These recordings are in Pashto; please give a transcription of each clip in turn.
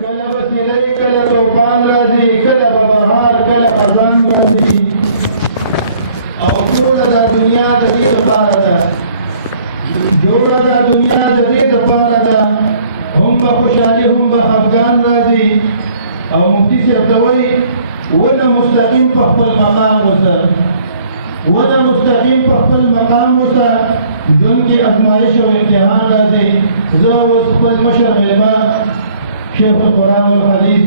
کله وسیلې کله توفان راځي کله بهار کله خزان راځي او ټوله دا دنیا د دې لپاره ده جوړه دا دنیا د دې لپاره ده هم به خوشحالي هم به خفګان راځي او مفتی صاحب ته وایي ونه مستقیم په خپل مقام اوسه ونه مستقیم په خپل مقام اوسه ژوند کې ازمایش او امتحان راځي زه اوس خپل مشر مېلمه شیخ القرآن والحدیث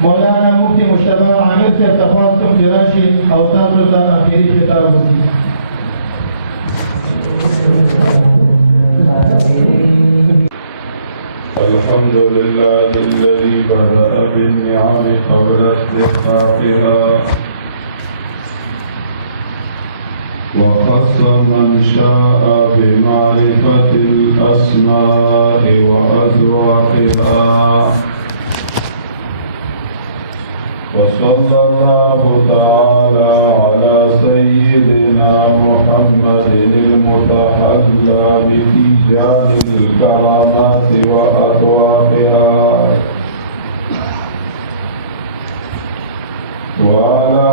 مولانا مفتی مجتبى عامر سے تخواستم چې راشي او تاسو ته آخري خطاب وکړي. الحمد لله الذي بدأ بالنعم قبل استحقاقها وخص من شاء بمعرفة الأسماء وأذواقها وصلى الله تعالى على سيدنا محمد المتحلى بإيجاد الكرامات وأطوافها وعلى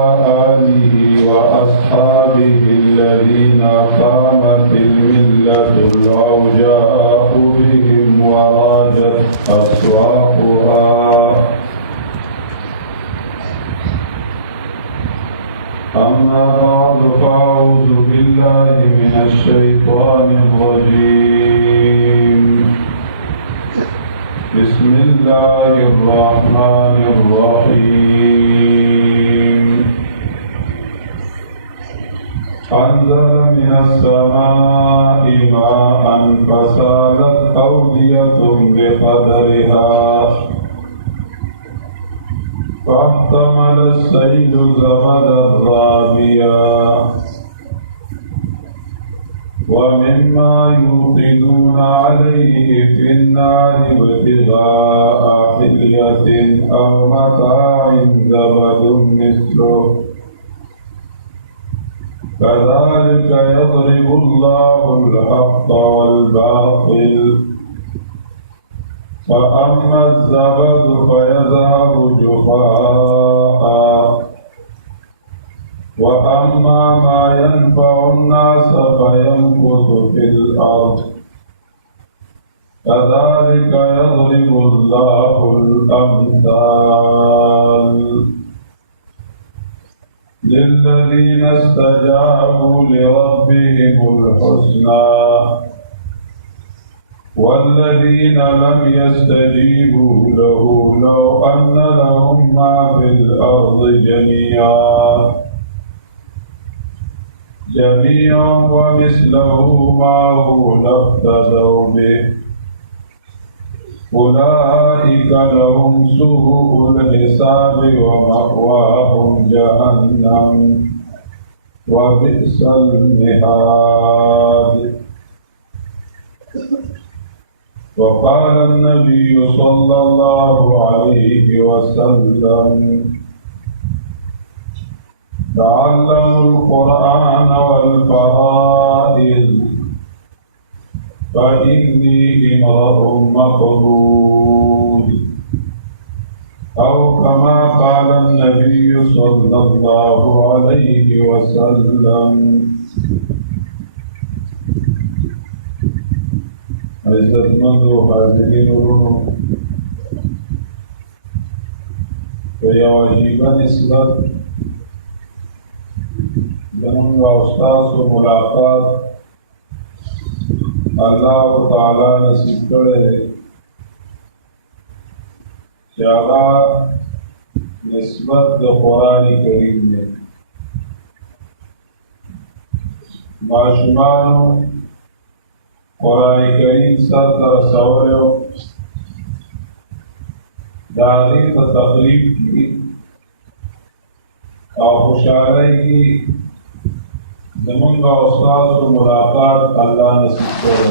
آله وأصحابه الذين قامت الملة العوجاء بهم وراجت أسواقها. أما بعد فأعوذ بالله من الشيطان الرجيم. بسم الله الرحمن الرحيم. أنزل من السماء ماء فسالت أودية بقدرها فاحتمل السيل زبدا رابيا ومما يوقدون عليه في النار ابتغاء حلية أو متاع زبد مثله كذلك يضرب الله الحق والباطل فأما الزبد فيذهب جفاء وأما ما ينفع الناس فيمكث في الأرض كذلك يضرب الله الأمثال للذين استجابوا لربهم الحسنى والذين لم يستجيبوا له لو أن لهم ما في الأرض جميعا ومثله معه لافتدوا به أولئك لهم سوء الحساب ومأواهم جهنم وبئس المهاد. وقال النبي صلى الله عليه وسلم تعلموا القرآن والفرائض فإني امرؤ مقبول أو كما قال النبي صلى الله عليه وسلم. عزتمند و حاضرین ورونو په یو عجیبه نسبت زموږ او ستاسو ملاقات الله تعالی نصیب کړی دی چې هغه نسبت د قرآن کریم دی. ماشومانو قرآن کریم سره رسولو د هغې په تقریب کې او خوشحالۍ کې زمونږ او ستاسو ملاقات الله نصیب کړی.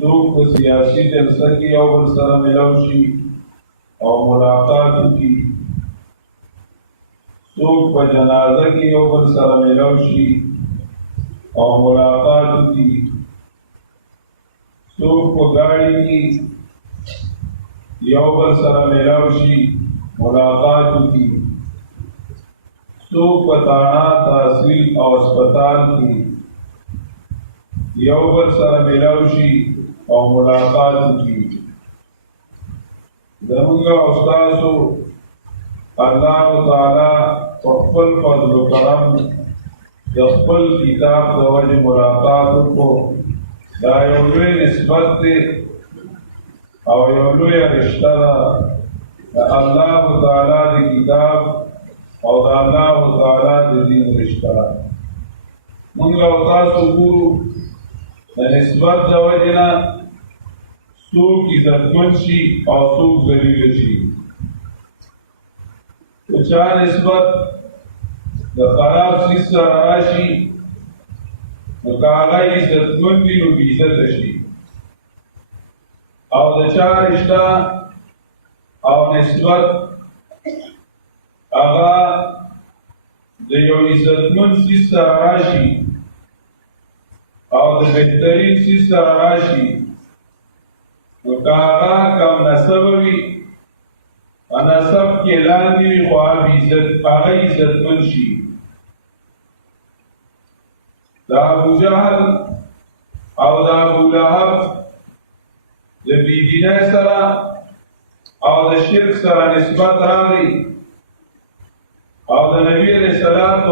څوک په سیاسي جلسه کې یو بل سره ملو شي او ملاقات وکړي، څوک په جنازه کې یو بل سره ملو شي او ملاقات وکړي، څوک په ګاډي کې یو بل سره ملاو شي ملاقات وکړي څوک په تاڼه تحصیل او اسپتال کې یو بل سره ملاو شي او ملاقات وکړي زمونږ استادو الله تعالی په خپل فضل و کرم د خپل کتاب د وجې ملاقات وکړو دا یو لوی نسبت دی او یو لویه رشته ده د الله تعالی د کتاب او د الله تعالی د دین رشته ده موږ او تاسو ګورو د نسبت د وجې نه څوک عزتمن شي او څوک ذلیل شي که چا نسبت د خراب څیز سره راشي نو که هغه عزتمن وي نو بې عزته شي او د چا رشته او نسبت هغه د یو عزتمن څیز سره راشي او د بهترین څیز سره راشي نو که هغه کم نسبه وي په نسب کې لاندې وي خو هغه عزتمن شي د ابو جهل او د ابو لهب د بېدینۍ سره او د شرک سره نسبت راغی او د نبي علیه السلام د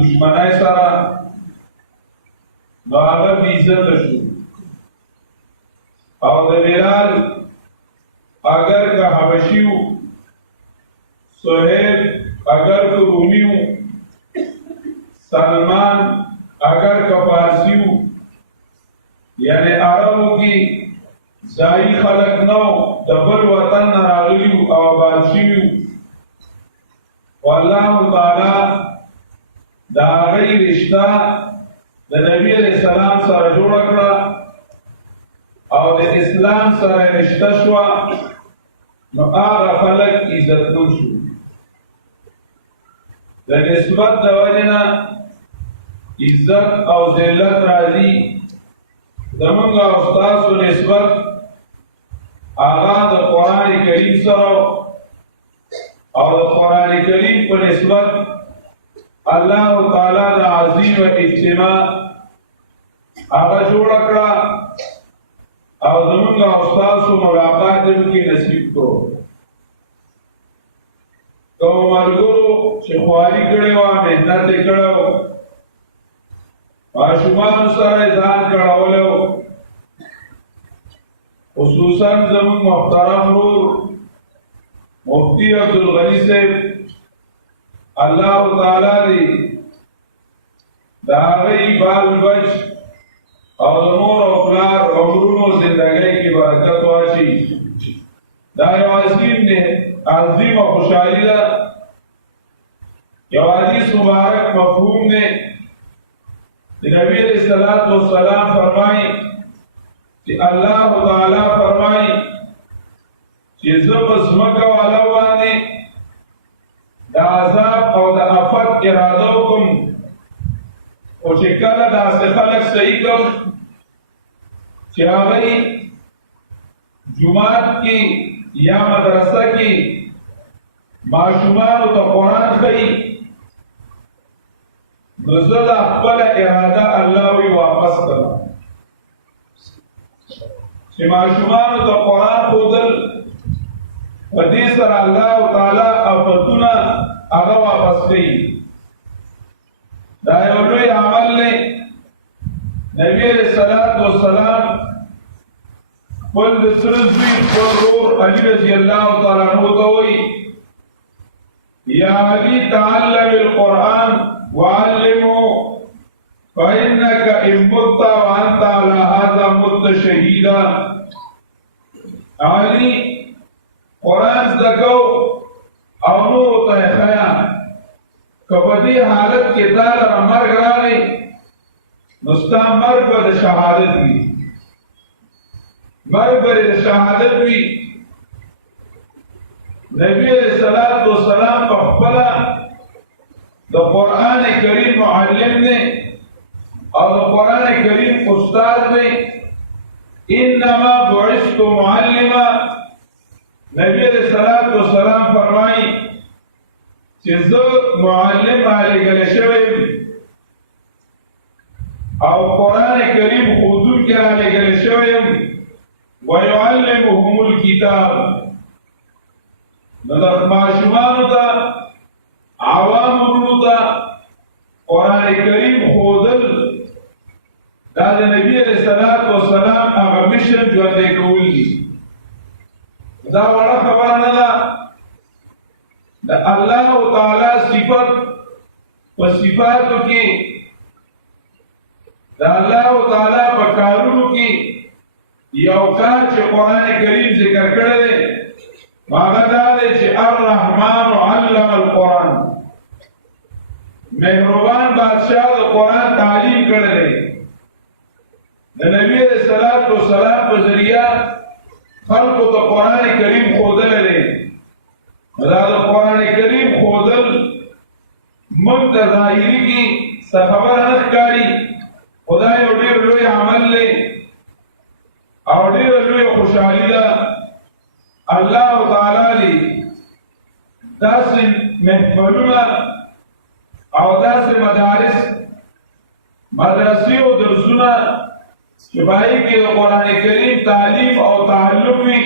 دشمنۍ سره نو هغه بېعزته شو او د بلال اگر که حبشی و سہیل اگر که رومی و سلمان اگر که فارسی و یعنی عربو کی ځایي خلق نو د بل وطن نه راغلي او آباد شوي والله تعالی د هغوی رشته د نبي علیه السلام سره جوړه کړه او د اسلام سره رشته شوه نو هغه خلک عزتمن شو د نسبت د وجې نه عزت او ذلت راځي زمونږ او ستاسو نسبت هغه د قرآن کریم سره او د قرآن کریم په نسبت الله تعالی د عظیم اجتماع هغه جوړه کړه او زمونږ او ستاسو ملاقات دې کې نصیب کړو کوم ملګرو چې خواري کړې وه محنت یې کړی و ماشومانو سره یې ځان کړولی و خصوصا زمونږ محترم ورور مفتی عبدالغني صاحب الله تعالی دې د هغوی بال بچ او د مور او پلار عمرونو زندګۍ کې برکت واچي دا یو عظیمه خوشحالي ده یو حدیث مبارک مفهوم دی د نبی علیه السلام فرمایي چې الله تعالی فرمایي چې زه په ځمکه والا باندې د عذاب او د آفت اراده وکړم او چې کله داسې خلک صحیح کړم چې هغوی جومات کې یا مدرسه کې ماشومانو ته قرآن ښیي نو زه د خپله اراده الله وی واپس کړم چې ماشومانو ته قرآن ښودل په دې سره الله تعالی آفتونه هغه واپس کوي دا یو لوی عمل دی نبی علیه السلام خپل د سره زوی خپل ورور علي رضی الله تعالی عنه ته وایي یا علي تعلم القرآن وعلمه فإنك إن مت وأنت على هذا مت شهيدا علي قرآن زده کو او نورو ته یې ښیه که په دې حالت کې تا لره مرګ راغی نو ستا مرګ به د شهادت وي مرګ به د شهادت وي نبی علیه السلام په خپله د قرآن کریم معلم دی او د قرآن کریم استاد دی انما بعثت معلما نبی علیہ الصلوۃ والسلام فرمایي چې زه معلم علیګل شوی او قرآن کریم حضور کې را لګل شوی ويعلمهم الكتاب. نو د ماشومانو ته عوام ورونو ته قرآن کریم ښودل دا د نبی علیہ الصلوۃ والسلام هغه مشن ژوندی کول دي. دا وړه خبره نه ده. د الله تعالی صفت په صفاتو کې د الله تعالی په کارونو کې یو کار چې قرآن کریم ذکر کړی دی هغه دا دی چې الرحمن علم القرآن. مهربان بادشاہ د قرآن تعلیم کړی دی. د نبی علیہ الصلوۃ والسلام په ذریعہ خلقو ته قرآن کریم ښودلی دی. دا د قرآن کریم ښودل موږ ته ظاهري کې څه خبره نه ښکاري، خو دا یو ډېر لوی عمل دی او ډېره لوی خوشحالي ده. الله تعالی دې داسې محفلونه او داسې مدارس مدرسې او درسونه چې پای کې د قرآن کریم تعلیم او تعلم وي،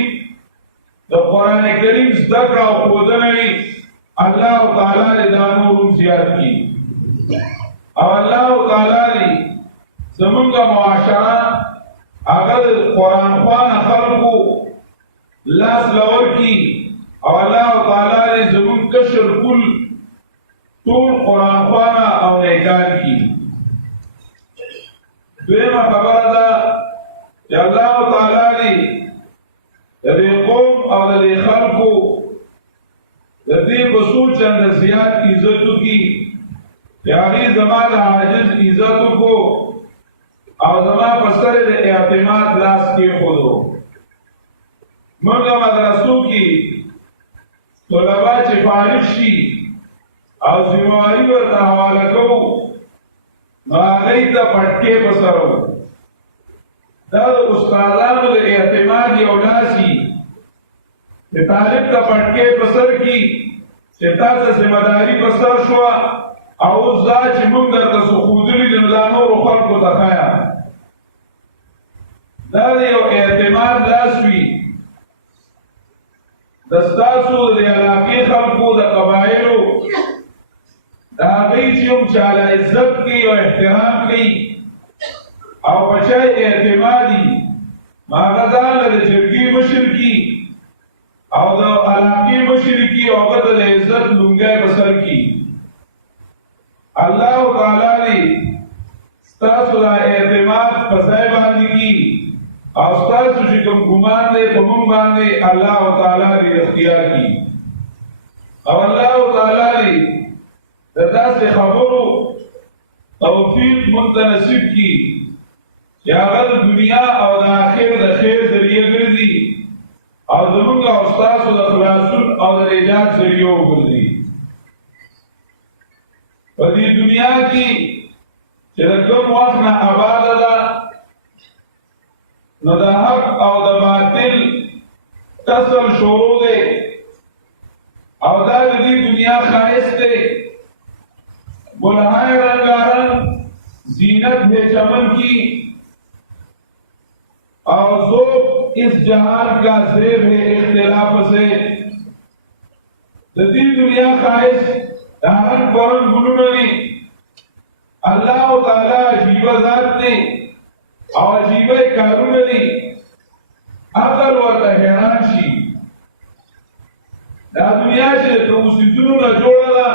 د قرآن کریم زده کړه او ښودنه وي، الله تعالی دې دا نور هم زیات کړي. او الله تعالی دې زمونږ معاشره هغه قرآن خوانه خلقو لاس لور کړي او الله تعالی دې زمونږ کشر کل ټول قرآن خوانه او نیکان کړي. دویمه خبره ده چې الله تعالی دې د دې قوم او د دې خلقو د دې په څو چنده زیات عزت وکړي چې هغې زما د عاجز عزت وکړو او زما په سر د اعتماد لاس کېښودو. موږ مدرسو کې طلبا چې فارغ شي او ذمواري ورته حواله کوو نو هغوی ته پټکې په سر وو. دا د استادانو د اعتماد یو لاسي چې طالب ته پټکې په سر کړي چې تا ته ذمهداري په سر شوه او اوس دا چې موږ درته څه ښودلي دي نو دا نورو خلکو ته ښیه. دا د یو اعتماد لاس وي د ستاسو د علاقې خلکو د قبایلو د هغوی چې هم چاله عزت کوي او احترام کوي او په چای اعتمادي هغه ځان له د جرګې مشر کي او د علاقې مشر کي او هغه ته د عزت لونګی په سر کي. الله تعالی دې ستاسو دا اعتماد په ځای باندې کي او ستاسو چې کوم ګمان دی په موږ باندې الله تعالی دې اختیار کي او الله تعالی دې د داسې خبرو توفیق موږ ته نصیب کي چې هغه د دنیا او د آخر د خیر ذریعه ګرځي او زمونږ او ستاسو د خلاصون او د نجات ذریعه وګرځي. په دې دنیا کې چې د کوم وخت نه آباده ده نو د حق او د باطل تصل شروع دی او دا د دې دنیا ښایست دی. گلهای رنگارنگ زینت ہے چمن کی اور ذوق اس جہان کا زیب ہے اختلاف سے. دی دنیا خواہش دارن برن گلوننی اللہ تعالی عجیبہ ذات نے اور عجیبہ کاروننی عقل ورته حیران شي. دا دنیا چې کوم سيزونو نه جوړه ده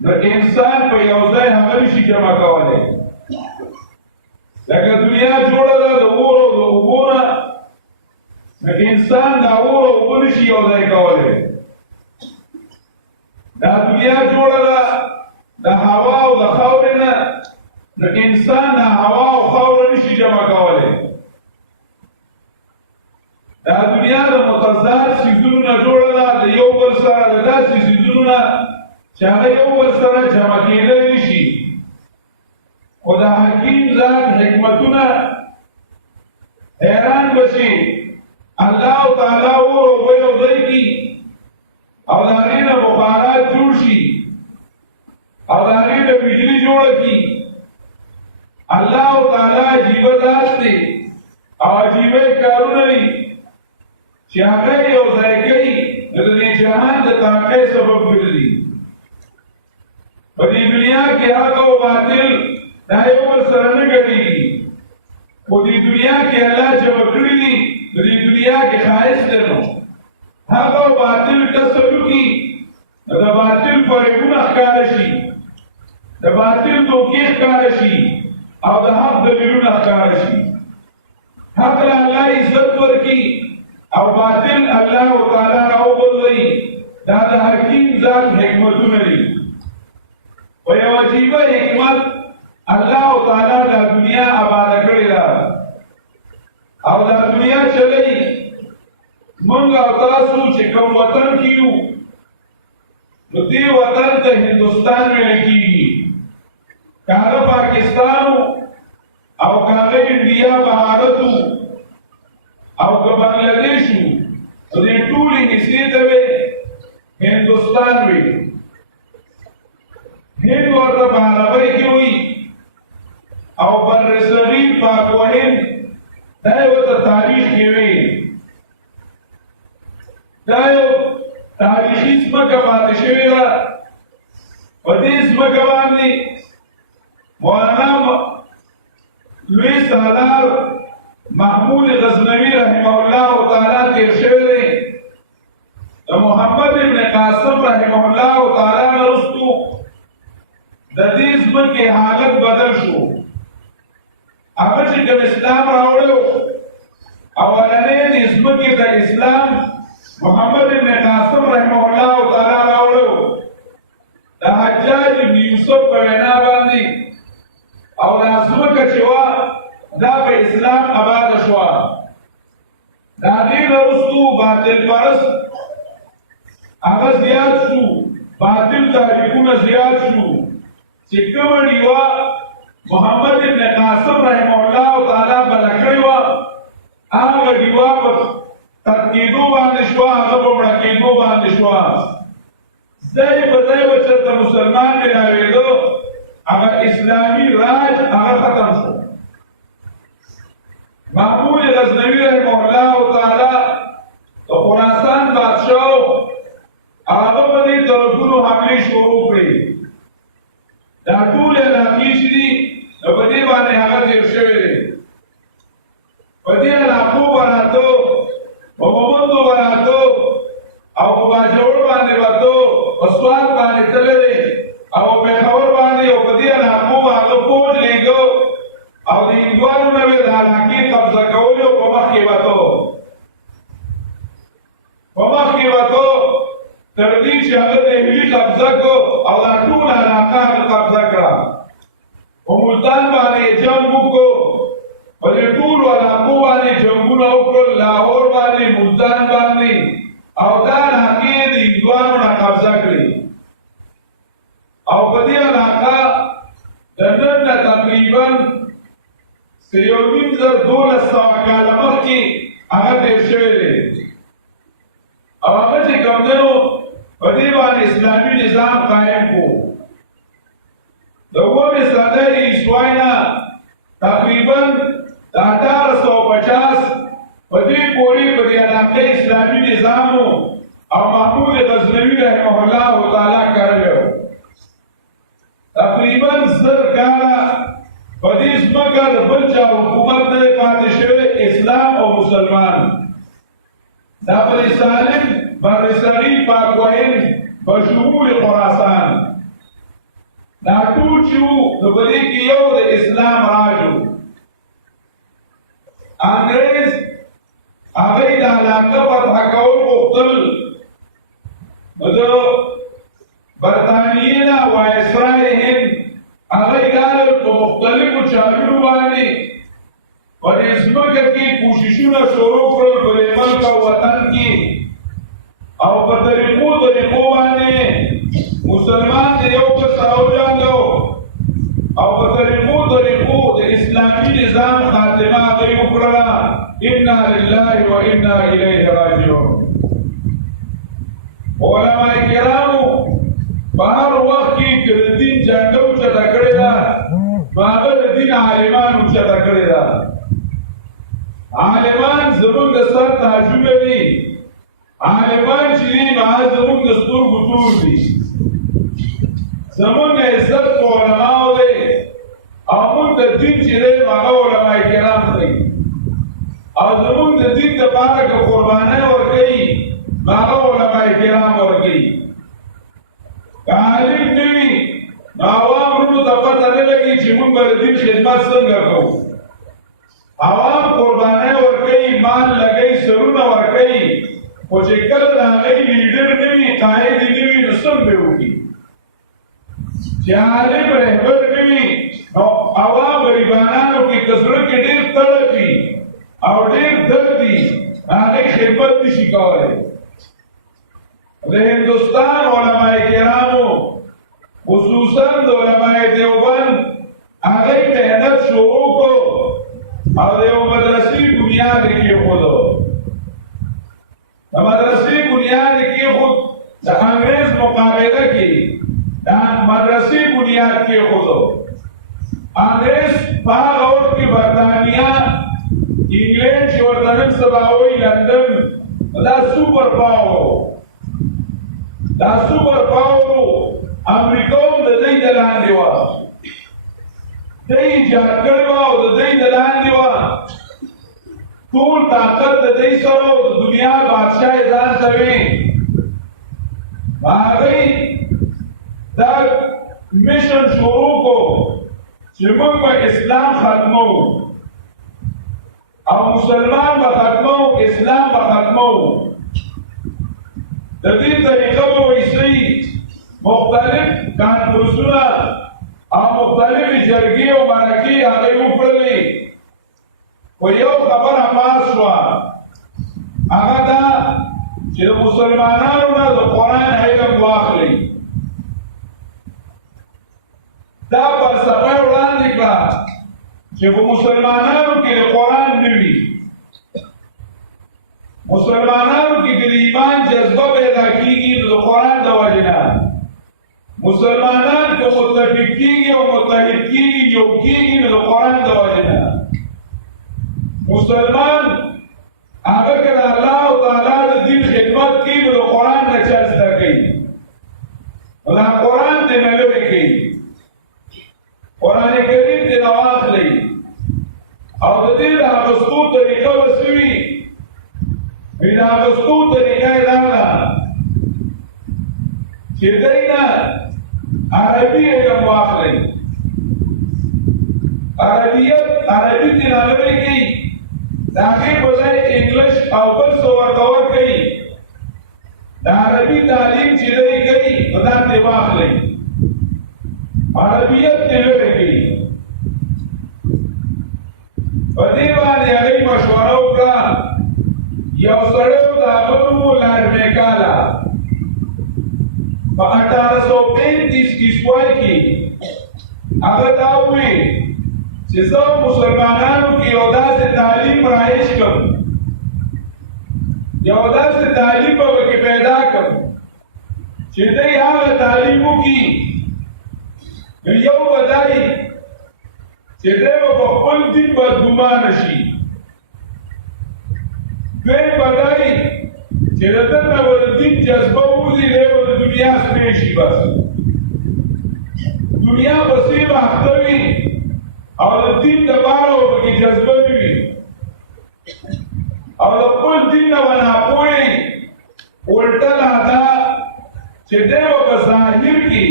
نو انسان په یو ځای هم نشي جمع کولی. لکه دنیا جوړه ده د اور او د اوبو نه نو انسان دا اور او اوبه نشي یو ځای کولی. دا دنیا جوړه ده د هوا او د خاورې نه نو انسان دا هوا او خاوره نشي جمع کولی. دا دنیا د متضاد څیزونو نه جوړه ده د یو بل سره د داسې څیزونو نه چې هغه یو بل سره جمع کېدلی نشي. خو د حکیم ذات حکمتونه حیران بشي. الله تعالی اور او اوبه یو ځای چې هغه یو ځای کوي نو د دې جهان د ترقۍ سبب ګرځي. په دې دنیا کې حق او باطل دا یو بل سره نه ګډېږي، خو دې دنیا کې الله جمع کړي دي، د دې دنیا کې ښایست دی. نو حق او باطل تصور کی د باطل فریبونه ښکاره شي، د باطل دوکې ښکاره شي او د حق دلیلونه ښکاره شي. حق له الله عزت ورکړي او باطل الله تعالی راوغورځوي. دا د حکیم ذات حکمتونه دي. په یو عجیبه حکمت الله تعالی دا دنیا آباده کړې ده او دا دنیا چلوي. موږ او تاسو چې کوم وطن کې یو نو دې وطن ته هندوستان ویل کېږي، که هغه پاکستان او که هغه انډیا بهارت او که بنګلادیش نو دې ټولې حصې ته به هندوستان وي. هند ورته په عربۍ کې وي او بر صغیر پاک و هند دا یې ورته تاریخ کې وي. دا یو تاریخي ځمکه پاتې شوې ده. په دې ځمکه باندې مولانا لوی سردار محمود غزنوي رحمه الله تعالی تیر شوی دی. د محمد ابن قاسم رحمه الله تعالی نه وروستو د دې ځمکې حالت بدل شو. هغه چې کوم اسلام راوړی اولنۍ د ځمکې د اسلام محمد ابن قاسم رحمه الله تعالی راوړو. د حجاج ابن یوسف په وینا باندې او د ځمکه چې وه دا په اسلام آباده شوه. د هغې نه وروستو باطل پرست هغه زیات شو، باطل تحریکونه زیات شو. چې کومه ډیوه محمد ابن قاسم رحمه الله تعالی بله کړې وه هغه ډیوه په ترکیدو باندې شوه، هغه په مړه کېدو باندې شوه. ځای په ځای به چېرته مسلمان راوېده هغه اسلامي راج هغه ختم شو. محمود غزنوي رحمه الله تعالی د خراسان بادشاه هغه په دې طرفونو حملې شروع کړې. دا ټول علاقې چې دي نو په دې باندې هغه تېر شوی دی. په دې علاقو به راته په مهمندو به راته او په باجوړ باندې راته په سوات باندې تللی دی او په پېښور باندې او په دې علاقو به هغه فوج لېږه او د هندوانو نه به د علاقې قبضه کولې او په مخ کې وته تر دې چې هغه دهلي قبضه کړو او دا ټوله علاقه هغه قبضه کړه. په ملتان باندې جنګ وکړو، په دې ټولو علاقو باندې جنګونه وکړل، لاهور باندې، ملتان باندې او دا علاقې د هندوانو نه قبضه کړې. او په دې علاقه د نن نه تقریبا 1200 کاله مخکې هغه تېر شوی دی. او هغه چې کوم دی نو په دې باندې اسلامي نظام قائم کړو. د 9 صدۍ عیسوي نه تقریبا 1850 په دې پورې په دې علاقې اسلامي نظام او محمود غزنوي رحمه الله تعالی کړی. تقریبا 1000 کاله په دې ځمکه د بل چا حکومت نه پاتې شوی، اسلام او مسلمان. دا بر سالم بر صغیر پاک و هند بشمول خراسان دا ټول چې وو نو په دې کې یو د اسلام راج و. انګریز هغه د علاقه فتح کول غوښتل. نو د برطانیې نه وایسرای هند هغه یې په مختلفو چارونو باندې په دې ځمکه کې کوششونه شروع کړل په دې ملک او وطن کې او په طریقو باندې مسلمان د یو بل سره وجنګاو او په طریقو د اسلامي نظام خاتمه هغوی وکړله. انا لله و انا الیه راجعون. علماء کرامو په هر وخت کې که د دین جنګه اوچته کړې ده نو هغه د دین عالمانو اوچته کړې ده. عالمان زمون د سر تاجونه دي، عالمان چې دي نو هغه زمون د سترګو تور دي. زمون عزت په علماو دی او موږ د دین چې دی نو هغه علما کرام دی، او زمون د دین دپاره که قربانۍ ورکوي نو هغه علما کرام ورکوي. که عالم نه وي نو عوام وروڼو ته پته نه لګي چې موږ به د دین خدمت څنګه کوو. عوام قربانۍ ورکوي، مال لګوي، سرونه ورکوي، خو چې کله د هغوی لیډر نه وي، قائد یې نه وي، نو څنګه به وکړي؟ چې عالم رهبر نه وي نو عوام غریبانانو کې که زړه کې ډېر تړپ وي او ډېر درد وي، هغوی خدمت نه شي کولی. د هندوستان علما کرامو خصوصا د علما دیوبند هغوی محنت شروع کړو او د یو مدرسې بنیاد یې کېښودو. د مدرسې بنیاد یې کېښود، د انګریز مقابله کې د مدرسې بنیاد کېښودو. انګریز په هغه وخت کې برطانیه، انګلینډ چې ورته نن سبا وایي لندن، دا سوپر پاور و. دا سوپر پاور و، امریکا هم د دوی د لاندې وه، دوی ایجاد کړې وه او د دوی د لاندې وه. ټول طاقت د دوی سره او د دنیا بادشاه یې ځان ته وي. هغوی دا میشن شروع کړو چې موږ به اسلام ختمو او مسلمان به ختمو، اسلام به ختمو. د دې طریقه به ویسي مختلف کانفرنسونه او مختلفې جرګې او مرکې هغوی وکړلې، خو یو خبره پاس شوه، هغه دا چې د مسلمانانو نه د قرآن علم واخلئ. دا فلسفه یې وړاندې کړه چې په مسلمانانو کې د قرآن نه وي، مسلمانانو کې د ایمان جذبه پیدا کېږي نو د قرآن د وجې نه. مسلمانان که متفق کېږي او متحد کېږي، یو کېږي نو د قرآن د وجې نه. مسلمان هغه که د الله تعالی د دین خدمت کوي نو د قرآن نه چل زده کوي، نو دا قرآن دې نه لرې کوي، قرآن کریم دې نه واخلئ. او د دې د اخیستو طریقه به څه وي؟ د اخیستو طریقه یې دا ده چې دی نه عربي علم واخلئ. عربي دې نه لرې کوي، د هغې په ځای انګلیش او بل څه ورته ورکوي. د عربي تعلیم چې دی کوي نو دا ترې واخلئ، عربیت دې لرې کوي. په دې باندې هغوی مشوره وکړه. یو سړی و، د هغه نوم و لارمیکالا. په 1835 عیسوي کې هغه دا وویل چې زه مسلمانانو کې یو داسې تعلیم رایج کړم، یو داسې تعلیم به پکې پیدا کړم چې دوی هغه تعلیم وکړي. یو به دا وي چې دوی به په خپل دین بدګمانه شي، دویم به دا وي چې د ده نه به د دین جذبه ووځي، دی به د دنیا سپې شي، بس دنیا پسې به اخته وي او د دین دپاره به پکې جذبه نه وي او د خپل دین نه به ناپوه وي. الټه لا دا چې دی به په ظاهر کې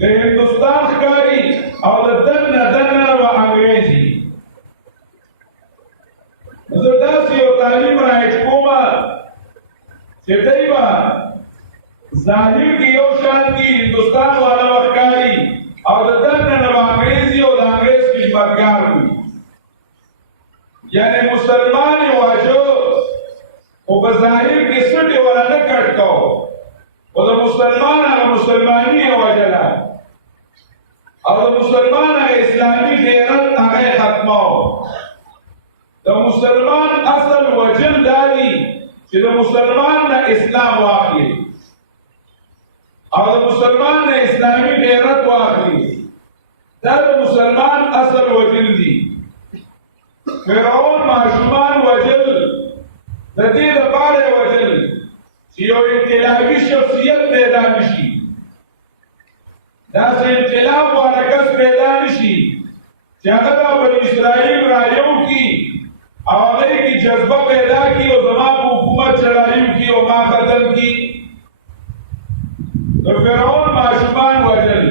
د هندوستان ښکاري او د دننه به انګریز وي. زه داسې یو تعلیم رایج کومه چې دی به ظاهر کې یو شان کې هندوستان والا به ښکاري او د دننه به انګریز وي او د انګریز خدمتګار وي. یعنې مسلمان یې واجه خو په ظاهر کې سټ یې وله نه کټ کو، خو د مسلمان هغه مسلماني یې وژله او د مسلمان هغه اسلامي غیرت هغه یې ختمه. د مسلمان اصل وجل دا دی چې د مسلمان نه اسلام واخلي او د مسلمان نه اسلامي غیرت واخلي. دا د مسلمان اصل وجل دی. فرعون ماشومان وجل د دې لپاره وجل چې یو انقلابي شخصیت پیدا نشي، داسې انقلاب والا کس پیدا نشي چې هغه د بني اسرائیل رایو کی او هغه کی جذبه پیدا کی او زما په حکومت چلایو کی او ما قتل کی. فرعون ماشومان وجل.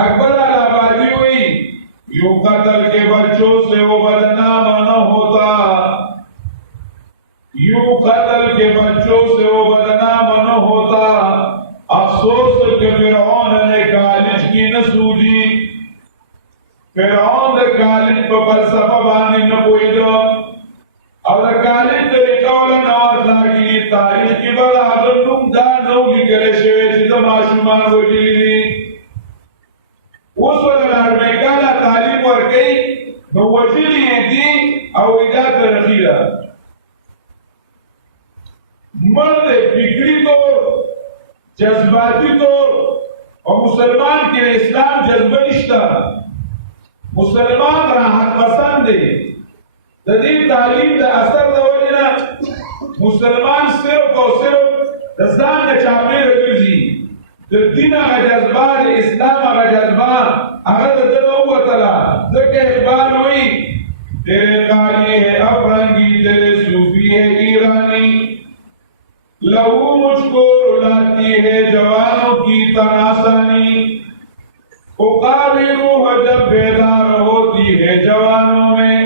اکبر آبادی ہوئی یوں قتل کے بچوں سے وہ بدنام نہ ہوتا، یوں قتل کے بچوں سے وہ بدنام نہ ہوتا. افسوس کہ فرعون نے کالج کی نہ سوجی، فرعون نے کالج پر فلسفہ باندې نه پوهېده او د کالج طریقه ولا نه ورتلاږي. تاریخ کې به د هغه نوم دا نه و لیکلی شوی چې د ماشومان وژلي دي. اوس ورته لارډمیکاله تعلیم ورکوي نو وژلي یې دي او دا ترقي ده. مړ دی فکري طور جذباتی طور او مسلمان کې د اسلام جذبه نشته. مسلمان راحت پسند دی. د دې تعلیم د اثر د وجې نه مسلمان صرف او صرف د ځان د چاپېره ګرځي. د دین هغه جذبه د اسلام هغه جذبه هغه د ده نه ووتله. ځکه اقبال وایي تیرے قالی ہے افرنگی تیرے صوفی ہے ایرانی، لہو مجھ کو رلاتی ہے جوانوں کی تناسانی. عقابی روح جب بیدار ہوتی ہے جوانوں میں،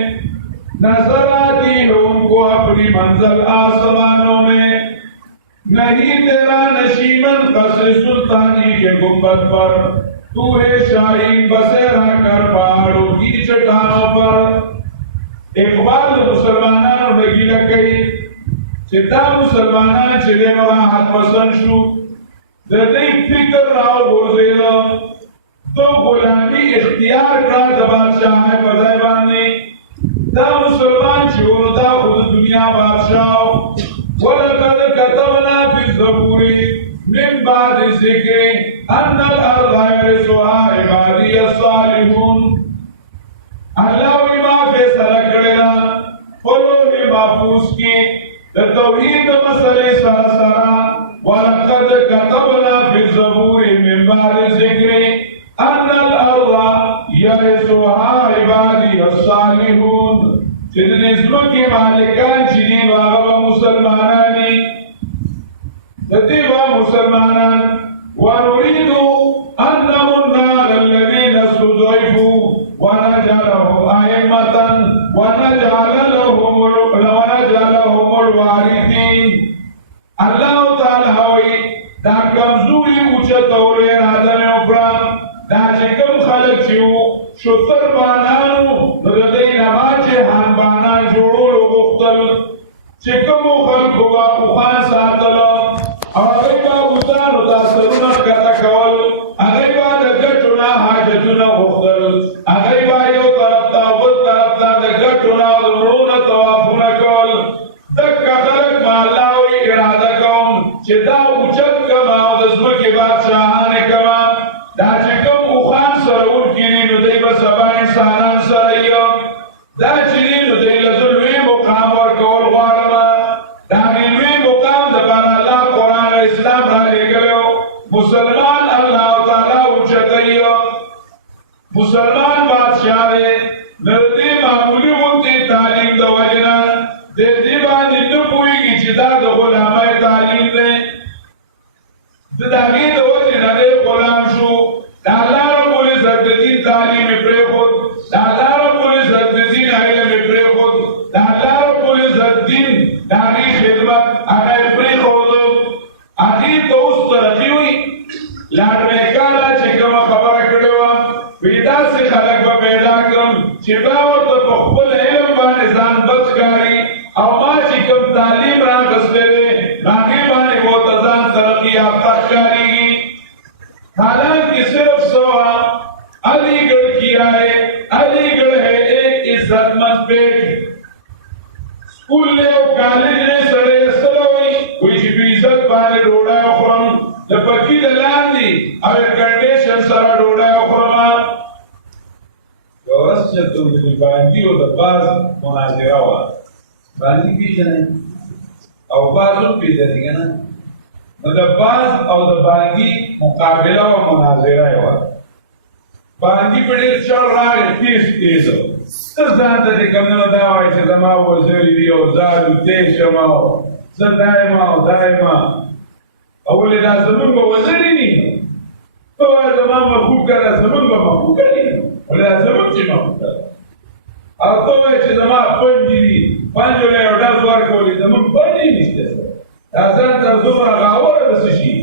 نظر آتی ہے ان کو اپنی منزل آسمانوں میں. نہیں تیرا نشیمن قصر سلطانی کے گنبد پر، تو ہے شاہین بسیرا کر پہاڑوں کی چٹانوں پر. اقبال مسلمانانو لګیله کوي چې دا مسلمانان چې د راحت پسند شو د دې فکر راوغورځېده، تو غلامي اختیار کړه د بادشاهۍ په ځای باندې. دا مسلمان چې ورو دا خو د دنیا بادشاه ولقد كتبنا في الزبور من بعد الذكر ان الارض يرثها عبادي الصالحون. اللہ وی ما فیصلہ کړلا فلوح محفوظ کی د توحید مسئلے سره سره. ولقد كتبنا في الزبور من بعد الذكر ان الارض يرثها عبادي الصالحون. چې د نسبتي مالکان چې دي هغه مسلمانانی، د دې مسلمانان. ونريد ان نمن على الذين استضعفوا ونجعلهم أئمة ونجعلهم الوارثين. الله تعالی ہوئی دا کمزوری اوچتول اراده مې وکړه. دا چې کوم خلک چې وو شتر بانانو نو د دې نه ما چې هانبانان جوړولو غوښتل، چې کومو خلکو به اوښان ساتل او هغوی به اوزانو دا سرونه ښکته کول، هغوی به د ګټو نه حاجتونه غوښتل، هغوی به یو طرف ته او بل طرف ته د ګټو نه او د مړو نه طوافونه کول. دکه خلک به الله وایي اراده کوم چې دا اوچت کړم او د ځمکې بادشاهانې کړم. دا چې کوم اوښان سروونکي دي نو دوی به سبا انسانان سره یو. دا چې دي نو دوی له زه لوی مقام ورکول غواړم. د هغې لوی مقام دپاره الله قرآن او اسلام رالېږلی. مسلمان الله تعالی اوچتوي. مسلمان بادشاہ دی. نو د دې معمولي غوندې تعلیم د وجې نه د دې باندې نه پوهېږي چې دا د غلامۍ تعلیم دی. د هغې د وجې نه دی غلام شو. د الله رب العزت د دین تعلیم یې پرېښود، د الله رب العزت د دین علم یې پرېښود، د الله رب العزت دین د هغې خدمت هغه یې پرېښود. هغې ته اوس ترقي وي. لارډمیکاله چې کومه خبره کړې وه وایي داسې خلک به پیدا کړم چې بیا ورته په خپل علم باندې ځان بد ښکاري او ما چې کوم تعلیم راغستی دی هغې باندې ورته ځان ترقي یافته ښکارېږي. حالانکہ صرف سوا علی گڑھ کیا ہے، علی گڑھ ہے ایک عزت مند پیٹ. سکول لے او کالج نے سڑے سلوئی کوئی چې په عزت باندې ډوډۍ وخورم د پکي د لاندې او ایئر کنډیشن سره ډوډۍ وخورم. یو ورځ وسط البانګي او د باز مناظره وه. بانګي پېژنئ او باز هم پېژنئ که نه؟ نو د باز او د بانګي مقابله او مناظره یې وه. بانګي په ډېر چړ راغی، تیز و. ته ځان ته چې کوم نه دا وایي چې زما وزر وي او زه الوتی شم او زه دا یم او دا یم، او ولې دا زمونږ به وزرې ني؟ ته وایه زما مخوکه ده، زمونږ به مخوکه ني، ولې دا زمونږ چې مخوکه ده. او ته وایې چې زما پنجې دي، پنجو له یو ډز ورکولې، زمونږ پنجې نشته. دا ځان ته دومره غاوره د څه شي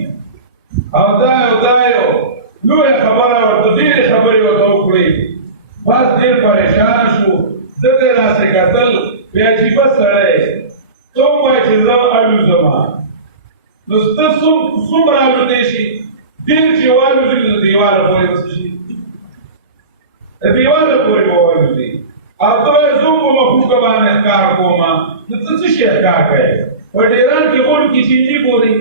او دا یو لویه خبره ورته ډېرې خبرې ورته وکړې. بس ډېر پریشانه شو، ده ته یې راسې کتل، بې عجیبه سړی، ته ووایې چې زه الوزمه، نو ته څومره الوتی شي؟ ډېر چې والوزي نو د دیواله پورې به څه شي؟ د دیواله پورې به والوزي. او ته وایې زه په مخوکه باندې ښکار کومه، نو ته څه شی ښکار کوې؟ په ډېران کې غون کې چینجي ګورې،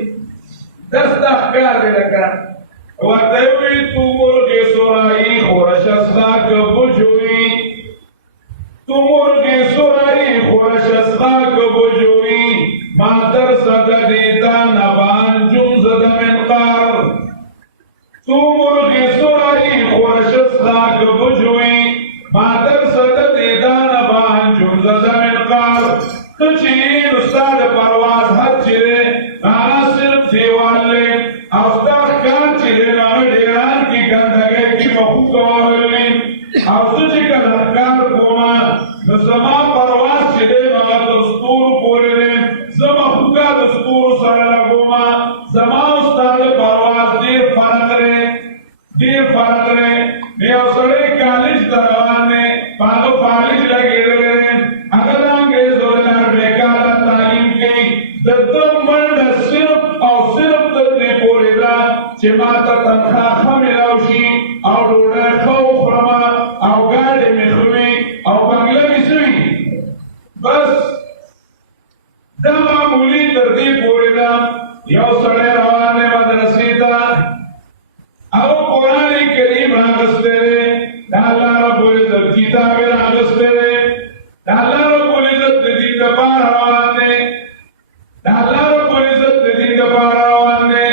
دا ستا ښکار دی لکه. ورته یې وویل تو مرغ سرایی خورش از خاک بجویی، تو مرغ سرایی خورش از خاک بجویی، ما در صدد دانبان جون زد منقار. تو مرغ سرایی خورش از خاک بجویی، ما در صدد دانبان جون زد منقار. تو چین استاد پرواز حد چرے نانا صرف دیوال لے، او ستا ښکار چې دی نو هغه ډېران کې ګندګۍ کې مخوکه وهلې، او زه چې کله ښکار کومه نو زما پرواز چې دی نو هغه تر ستورو پورې دی، زه مخوکه د ستورو سره لګومه. زما او ستا د پرواز ډېر فرق دی، ډېر فرق دی. نو یو سړی کالج ته روان دی، په هغه فالج لګېدلی دی، هغه د انګریزو د لارې بېکاره تعلیم کوي. د ده منډه صرف او صرف د دې پورې ده چې ما ته تنخواه ښه میلاو شي او ډوډۍ ښه وخورمه او ګاډې مې ښه وي او بنګله مې څه وي. بس دا معمولي تر دې پورې ده. یو سړی روان دی مدرسې ته او قرآن کریم راغستی دی، د الله رب العزت کتاب یې راغستی دی، د الله رب العزت د دین دپاره روان دی، د الله رب العزت د دین دپاره روان دی.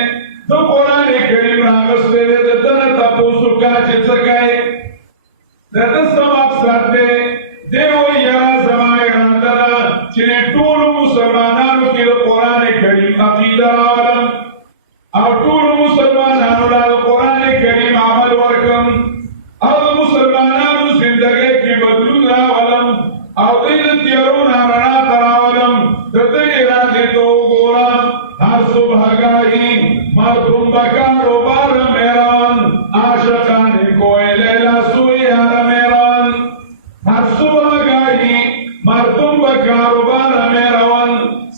د قرآن کریم راغستی دی، د ده نه تپوس وکړه چې څه کوې، د ده څه مقصد دی. دی وایي یاره زما اراده ده چې ټولو مسلمانانو کې د قرآن کریم عقیده راولم او ټولو مسلمانانو له د قرآن کریم عمل ورکړم او د مسلمانانو زندګۍ کې بدلون راولم او دوی د تیارو نه رڼا ته راولم. د ده ارادې ته وګوره، هر صبحګاهی مردم به کاروبار میران، عاشقان کوی لیلا سوی هر میران. هر صبحګاهی مردم به کاروبار میروان،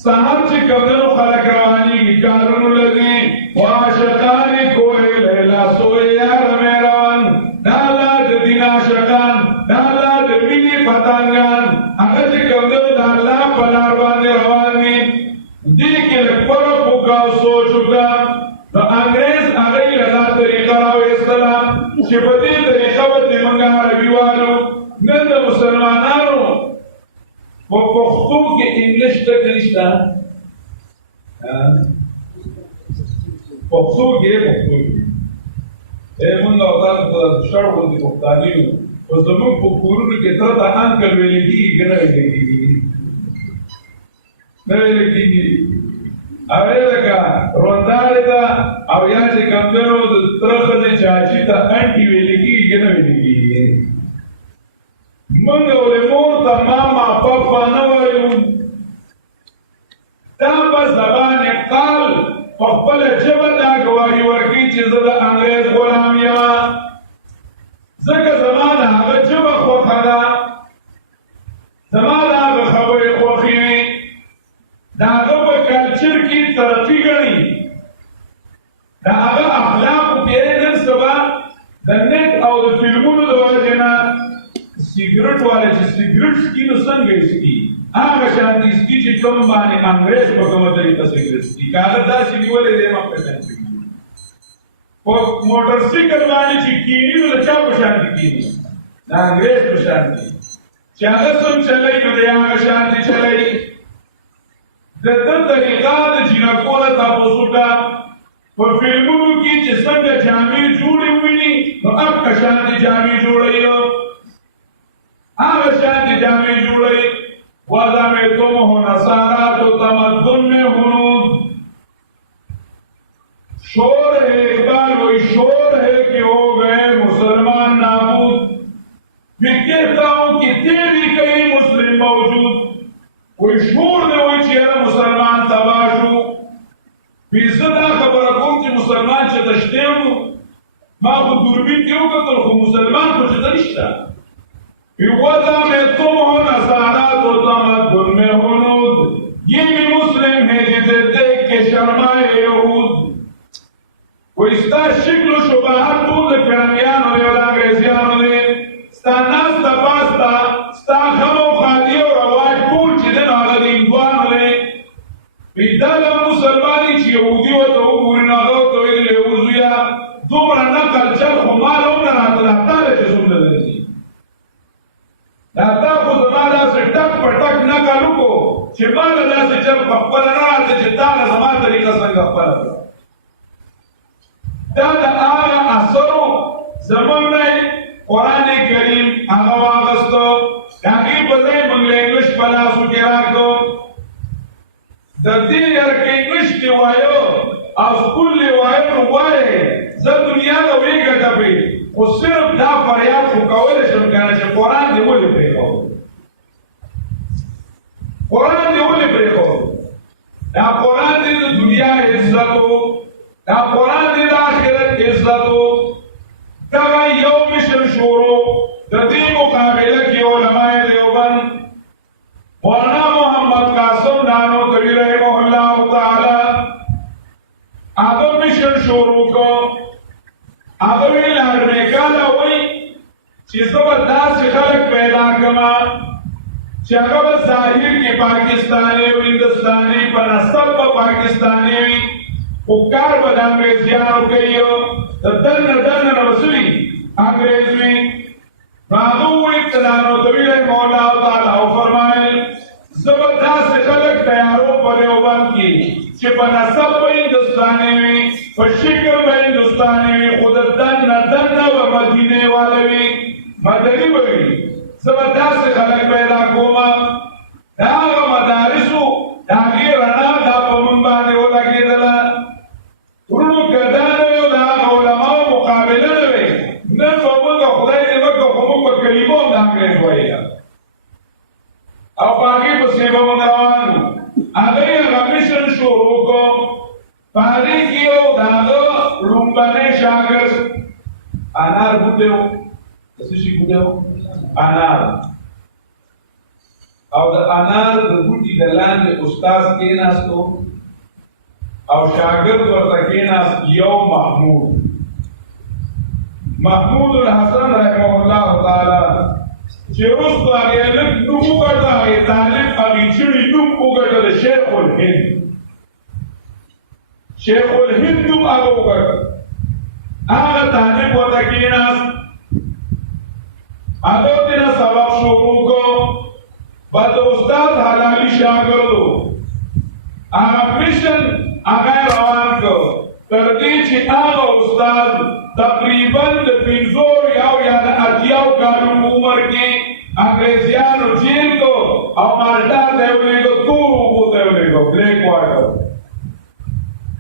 سهار چې کومدنو خلک روانېږي کارونو لځي، و عاشقان کوی لیلا سوی هر میروان. دا الله د دین عاشقان، دا الله د مینې پتنګان، هغه چې کومدنو د الله په لار باندې روان دي. دې کې لږ فرق وکړه او سوچ وکړه. د انګریز هغه یې له دا طریقه راویستله چې په دې طریقه به ترې موږ عربي والو. نن د مسلمانانو په پښتو کې انګلیش ټکی نشته، پښتو کې موږ او تاسو په شړ غوندې پښتانه یو، خو زموږ په کورونو کې تر ته انکل ویلې کېږي که نه ویلې کېږي؟ نه ویلې کېږي. هغې لکه روندارې ته او یا چې کومدنو د تره ښځې چاچي ته انټي ویلې کېږي که نه ویلې کېږي؟ موږ ولې مور ته ماما پاپا نه وایو؟ دا په زبان قال په خپله ژبه دا ګواهي ورکوي چې زه د انګریز غلام یم، ځکه زما د هغه ژبه خوښه ده، زما د هغه خبرې خوښې وي، د هغه په کلچر کې ترقي ګڼي، د هغه اخلاقو کې نن سبا د نت او د فلمونو د وجې نه سیګرټ والا چې سیګرټ څکي نو څنګه یې څکي؟ هغه شانتې څکي چې کوم باندې انګریز په کومه طریقه سیګرټ څکي. که هغه داسې نیولې دی ما په شان څکي. په موټر سایکل باندې چې کیني نو د چا په شان کیني؟ د دا انګریز په شان دي چې هغه څنګه چلوي نو دی هغه شان دي چلوي د ده طریقه د جینکو نه تاسو ته په فلمونو کې چې څنګه جامې جوړې ویني نو هغه شان دي جامې جوړوي هغه شان دي جامې جوړوي وَزَمِتُمْ نَصَارَاتُ تَمَدُّنْ میں ہنود شور ہے اقبال وہی شور ہے کہ ہو گئے مسلمان نابود میں کہتا ہوں کہ تیری کئی مسلم موجود کوئی شور دے ہوئی چیرہ مسلمان تباشو بیزدہ خبر اکون کہ مسلمان چه دشتے ہوں ما خود دوربین کیوں کتر خود مسلمان کو چه دشتا وَزَمِتُمْ نَصَارَاتُ تَمَدُّنْ میں ہنود یہ بھی مسلم ہے جسے دیکھ کے شرمائے یہود کوئی ستا شکل و شباہت بود فرنگیانو دے ولا انگریزیانو دے ستا ناس تا پاستا ستا خم و خادی و رواج پول چی دن آغا دین دوانو دے بیدال مسلمانی چی یہودی و تو بورین آغا و تو ایدل یہوزویا دومرا نقل چل خمال امنا راتا لحتالے چی سن دے سی داتا خود مالا سے ٹک پر ٹک نقلو کو چی مالا دا سے چل پپلا نراتا چی تالا زمان طریقہ سنگا پلا دا آغا اثرو زمان نئی قرآن کریم آغا واغستو داگی بزای منگل انگلش پلاسو کے راکو دا دین یرک انگلش کی وائیو از کل وائیو وائے زر دنیا دا ویگا دا پی خود صرف دا فریاد خوکاولشم کانا چه قرآن دی ولی پریخو قرآن دی ولی پریخو دا قرآن دی دنیا عزتو دا قرآن دی دا آخرت عزتو دا یو مشن شورو دا دی مقابلہ کی علماء دیوبند مولانا محمد قاسم نانو طوی رحمہ اللہ تعالی آدھو مشن شورو کو آدھوی لارنے کالا ہوئی چیزوں با دا سے خلق پیدا کما چاہاں با ظاہر کی پاکستانی و ہندوستانی پر نصب با پاکستانی ہوئی اکار بدا انگریزیانو کئیو دن رسولی انگریزوی رادو ابتدانو طویل مولا تعالیٰ فرمائل زبردست خلق تیاروں پر اوبان کی چپا نصب با ہندوستانی ہوئی و شکل با ہندوستانی ہوئی خود دن و مدینے والوی مدنی بگی زبردست خلق پیدا کوما داغ مدارسو داغی رنا دا پا منبانے ہو لگی دلا انہوں گردانے ہو داغ علماء مقابلہ نوے نن فمونگا خدای دے مکہ فمونگا کلیموں دانگریز ہوئی گا او باقی بسیبہ منگروان اگئی غمیشن شروع کو پاری کیو داغو رنبانے شاگر انار بوتے ہو کسی شی بوتے ہو انار او دا انار دا بوٹی دلان دے استاز کیناس تو او شاگرد ورطا کیناس یو محمود الحسن رحمہ اللہ تعالی چه رستو آگه لک نمو کرده آگه طالب آگه چیری نمو کرده شیخ الهند نم آگه کرده آگه طالب وطا کیناس آگه دینا سبق شروع کو بعد استاد حلالی شاگردو آگه مشن آگه روان کو تردی چی آگه استاد تقریباً پینزور یاو یادا اتیاو کالو عمر کی انگریزیانو جیل کو او مالٹا دیولے کو تورو بو دیولے کو بلیک وائٹر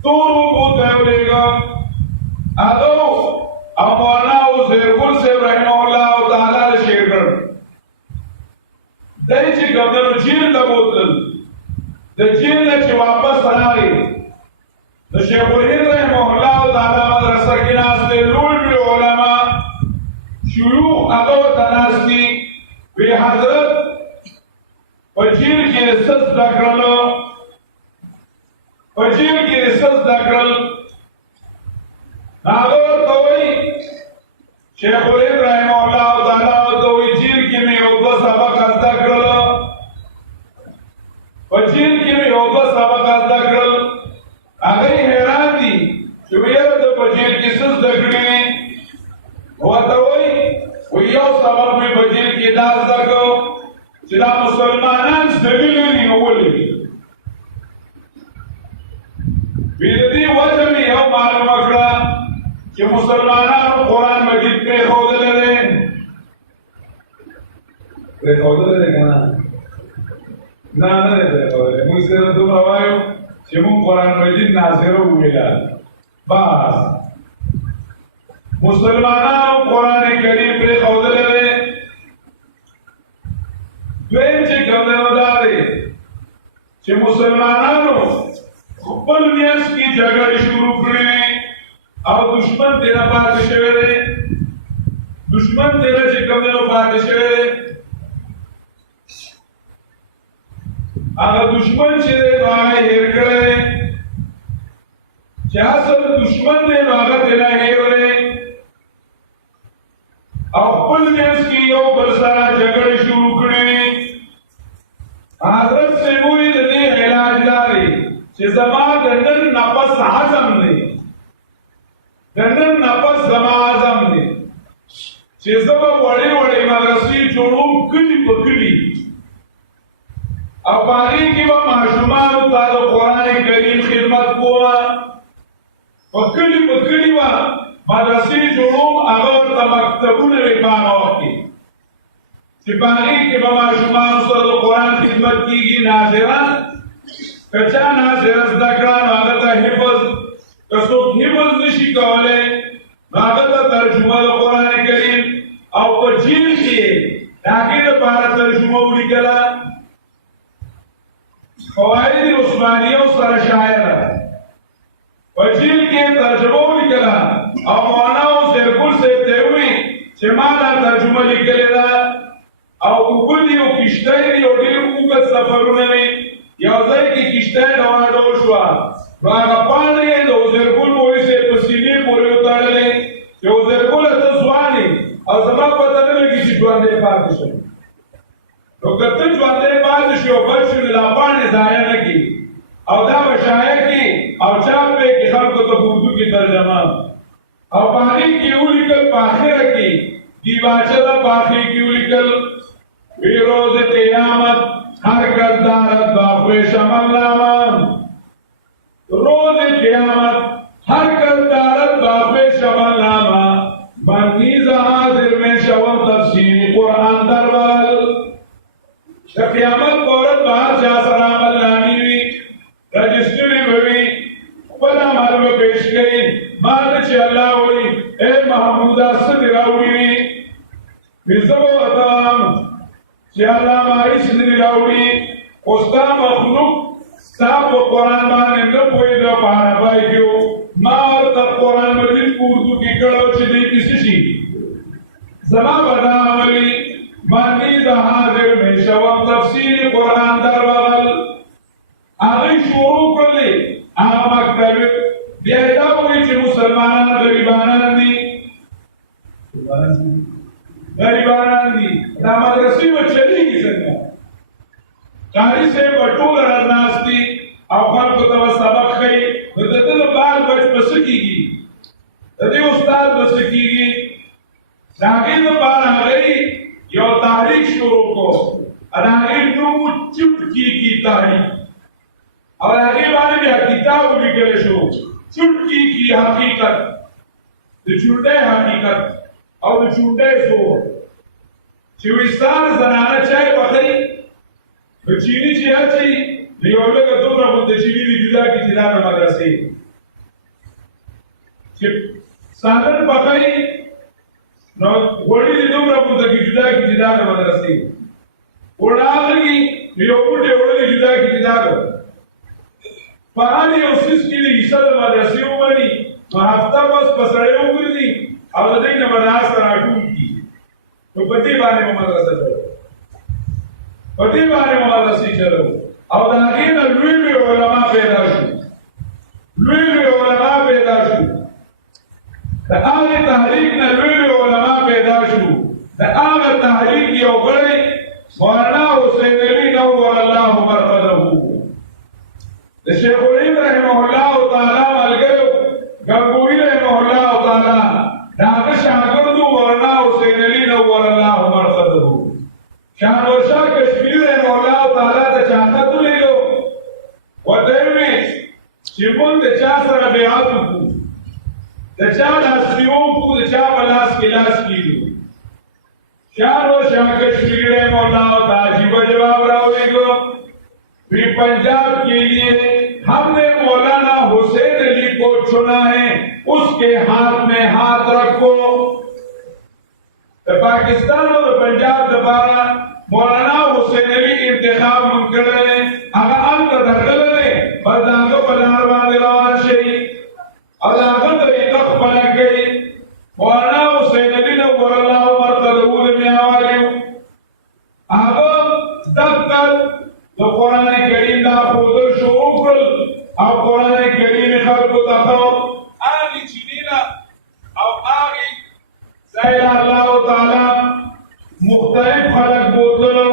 تورو بو دیولے کو ادو او مولانا زیرگل سے رحمہ اللہ تعالی شیرگر دائی چی گبدنو جیل دا بوتل دا جیل نا چی واپس تناغی دا شیخ الہند رحمہ اللہ تعالی مدرسہ کی ناس دے لول بی علماء شیوخ اگو تناستی بی حضرت پجیر کی رسس دکرل ناغور توئی شیخ الہند رحمہ اللہ تعالی توئی جیر کی میں اوگو سبق از دکرل پجیر کی میں اوگو سبق از دکرل آگئی حیران دی کہ ویرہ تو پجیر کی سز دکڑی واتوئی ویو سبق میں بیدی وجہ میں یو معلوم اکڑا کہ مسلمانان قرآن مجید پہ خود لے دیں پہ خود لے دیں کنا نا پہ خود لے مجھ سے رسول روایو کہ من قرآن مجید ناظروں ہوئیلا بس مسلمانان قرآن کریم پہ خود لے دیں دویم چی کم دنو دارے کہ مسلمانانو خپل میاس کی جګړې شروع کړې او دشمن تیرا پاتې شوی دی دشمن تیرا چې کوم دی نو پاتې شوی دی هغه دشمن چې دی نو هغه هېر کړی دی چې اصل دشمن دی نو هغه تیرا هېر دی او خپل میاس کې یو بل سره جګړې شروع کړې حضرت سے وہی د دې علاج لري چې زما د نن نفس عزم دی د نن نفس زما عزم دی چې زما وړې وړې مدرسې جوړوم کلي په کلي او باندې کې به ماشومانو ته د قرآن کریم خدمت کومه په کلي په کلي به مدرسې جوړوم هغه ورته مکتبونه وي په هغه وخت کې چې باندې کې به ماشومانو سره د قرآن خدمت کېږي ناظران کچا ناظر زده کړه نو هغه ته حفظ که څوک حفظ نشي کولی نو هغه ته ترجمه د قرآن کریم او په جیل کې د هغې دپاره ترجمه ولیکله فواید عثمانیه سره شاعره په جیل کې ترجمه ولیکله او مولانا زیرګل صاحب ته یې وویل چې ما دا ترجمه لیکلې ده او اوبه دي او کشتۍ دي او ډېر اوږد سفرونه دي یو ځای کې کشتۍ ډول شوه نو هغه پاڼې یې د وزیرګل مولوي صاحب په سینې پورې وتړلې چې وزیرګله ته ځوان یې او زما پته نه لګي چې ژوندی پاتې شم نو که ته ژوندی پاتې شې او بچ شې نو دا پاڼې ضایع نه کړي او دا به شاعر کړي او چاپ به یې کړي خلکو ته په اردو کې ترجمه او په هغې کې ولیکل په آخره کې دیباچه ده په آخر کې ولیکل وی روز قیامت ہر کس دارت باخوی شمل نامم روز قیامت ہر کس دارت باخوی شمل نامم من نیز حاضر میں شوم تفسیر قرآن دربال قیامت قورت بہت جا سر عمل نامی وی رجسٹری ہوئی پلا مرم پیش گئی مارد چی اللہ ہوئی اے محمودہ صدر ہوئی فیضب و اتام چې الله ماری سندري راوړي خو ستا مخلوق ستا په قرآن باندې نه پوهېده په عربی کې ما ورته قرآن مجید په اردو کې کړی چې دی کې څه شي زما به دا عملي من نیز حاضر می شوم تفسیر قرآن در بغل هغوی شروع کړلې هغه مکتب بیا یې دا ووایي چې مسلمانان غریبانان دي غریبانان دي دا مدرسې به چلېږي څنګه قاري صاحب به ټوله ورځ ناست دي او خلکو ته به سبق ښیي نو د ده د بال بچ به څه کېږي د دې استاد به څه کېږي د هغې دپاره هغوی یو تحریک شروع کړو د هغې نوم و چپ کېږي تحریک او د هغې باندې بیا کتاب ولیکلی شو چپ کېږي حقیقت د چونډۍ حقیقت او د چونډۍ زور چې ویستان زنانه چای پخوي نو چیني چې اچوي نو یو لږه دومره غونډه چیني دي جدا کړي چې دا د مدرسې چې سالن پخوي نو غوړي دي دومره غونډه کې جدا کړي چې دا د مدرسې وړه لګي نو یو پټې وړلې جدا کړي چې دا د په هر یو څیز کې د حصه د مدرسې ومني نو هفته بس په سړی وګرځي او د دې نه به دا سره راټول کړي نو په دې باندې به مدرسه چلو په دې باندې به مدرسې چلو او د هغې نه لوی لوی علما پیدا شو لوی لوی علما پیدا شو د هغې تحریک نه لوی لوی علما پیدا شو د هغه تحریک یو غړی مولانا حسین علي نور الله مرقده د شیخ الهند رحمه الله تعالی ملګرو ګنگوي رحمه الله تعالی د هغه شاګردو مولانا حسین علي نور الله مرقده شاهنور شاه کشمیری رحمه الله تعالی ته چاته تللو ورته ویل چې چې موږ د چا سره بیعت وکړو، د چا لاس نیو وکړو، د چا په لاس کې لاس کېږدو. شار و شاکشمیر مولا کا عجیب جواب راوڑے گو بھی پنجاب کے لیے ہم نے مولانا حسین علی کو چنا ہے، اس کے ہاتھ میں ہاتھ رکھو. پاکستان اور پنجاب دوبارہ مولانا حسین علی انتخاب منکر ہے، اگر انت دخل ہے بردانگو پلار باندے روان شئی اور آگت ریتق پلک گئی. مولانا حسین علی نور اللہ مرتدول میں آوالیو آگا دفتر تو قرآن کریم دا خودر شروع کرل او قرآن کریم خلق تخو آگی چنینا او آگی سیل اللہ تعالی مختلف خلق بوتلو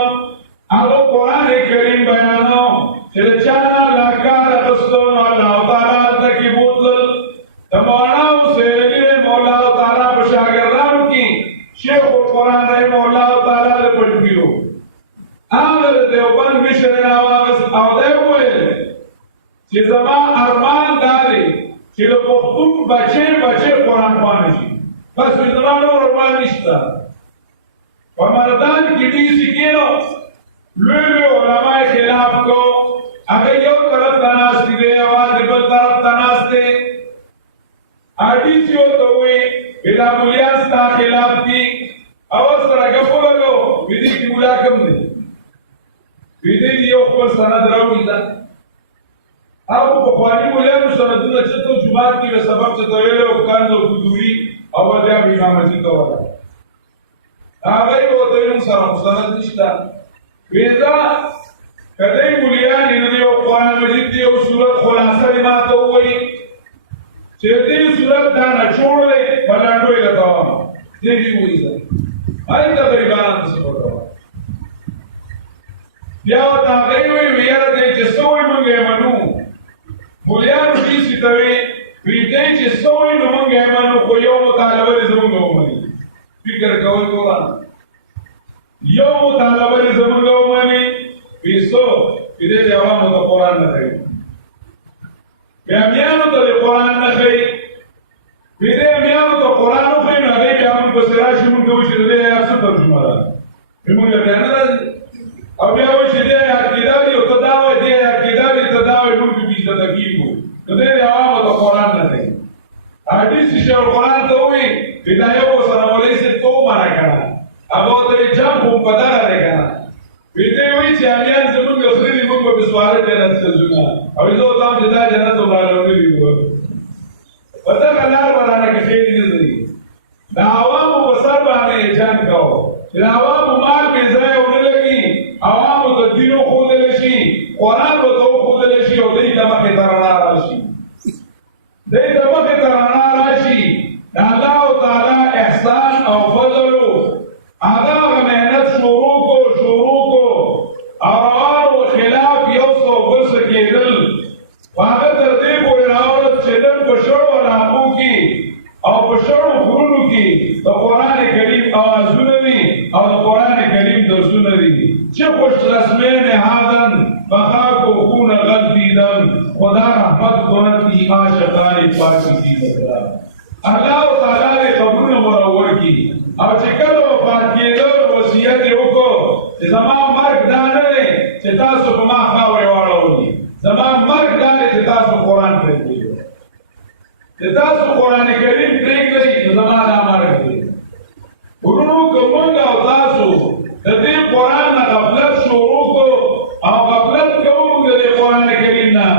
او قرآن کریم بیانو چل چانا لاکار قصدون اللہ تعالی تکی بوتل مولانا حسین علی مولا تعالی بشاگردان کی شیخ القرآن رحمہ اللہ تعالی لے پڑھ گیو عامر دیوبند مشر آواز او دیوئے چی زمان ارمان داری چی لپختون بچے قرآن خوانشی بس زمان اور ارمان نشتا و مردان کی دیسی کینو لوی علماء خلاف کو اگر یو طرف تناستی دے آواز بل طرف تناستے آڈیسیو تو ہوئی بیدا مولیاستا خلاف کی آواز سر گفو لگو بیدی کی مولا کم دے بیدی دیو خبر سند راوی دا آبو بخوانی مولیانو سندون چطو جماعت کی بسبب چطویلے و کاند و کدوری آواز یا بیمامتی کولا آغای بوتویم سند نشتا بیدا کدی مولیان انہی و قرآن مجید دیو سورت خلاصہ لماتو ہوئی چیتی صورت دانا چھوڑ لے بلانڈوئی لتاوام دیکھی ہوئی دا آئی تا غریبانان تسی پتاوام بیاو تاقی ہوئی ویارا دے چستوئی منگے منو مولیانو دیسی توی ویدے چستوئی منگے منو خو یو مطالبہ زمانگو منی فکر کوئی قرآن یو مطالبہ زمانگو منی بیسو بیدے جوامو تا قرآن نخیر بیامیانو تا دی قرآن نخی بیدے امیانو تا قرآن نخی نخی بیامن کو سراشی من کوشی دے یا سو ترجمہ را بیمون لبیانا را دی او بیاوشی دے یا کداوی او تداوی دے یا کداوی تداوی من کو بیشتا تکیبو تو دے دی عوامو تا قرآن نخی حدیثی شیخ قرآن تا ہوئی بیدایو کو سنوالی سے تو مانا کنا ابو تا جام خون پتا رہے کنا بیدے ہوئی چامیان سے من کو خریدی من کو بسوارے دینا تسلزونا اور ازو تام جدا جنت اللہ لوگی بھی ہوا پتہ کلار برانا کشیری نظری دا عوامو بسر بانے جان کھاؤ دا عوامو مال میں زائے ہونے لگی عوامو تا دینو خود لشی قرآن بتاو خود لشی اور دی دمخ ترانا راشی دی دمخ ترانا راشی دا اللہ تعالی احسان او فضلو آگا محنت شروع کو اور خلاف یوسو برس کی دل واقع تردیب و راولت چدن بشڑو علاقوں کی اور بشڑو غرونو کی تو قرآن کریم آوازون دی اور قرآن کریم درسون دی چه خوش رسمین حادن بخاک و خون غلطی دن خدا رحمت کنتی آشقانی پاکی کی بکرا اللہ تعالیٰ نے قبرون مرور کی اور چکل وفات کی دور وسیعت اوکو زمان مرگ دانے چتاسو کما خواہ ویوارا ہوگی زمان مرگ دانے چتاسو قرآن پر دیو چتاسو قرآن کریم پریک دی زمان آمارک دی انہوں کمونگا و تاسو دی قرآن نا غفلت شروع کو او غفلت کمونگا دی قرآن کریم نا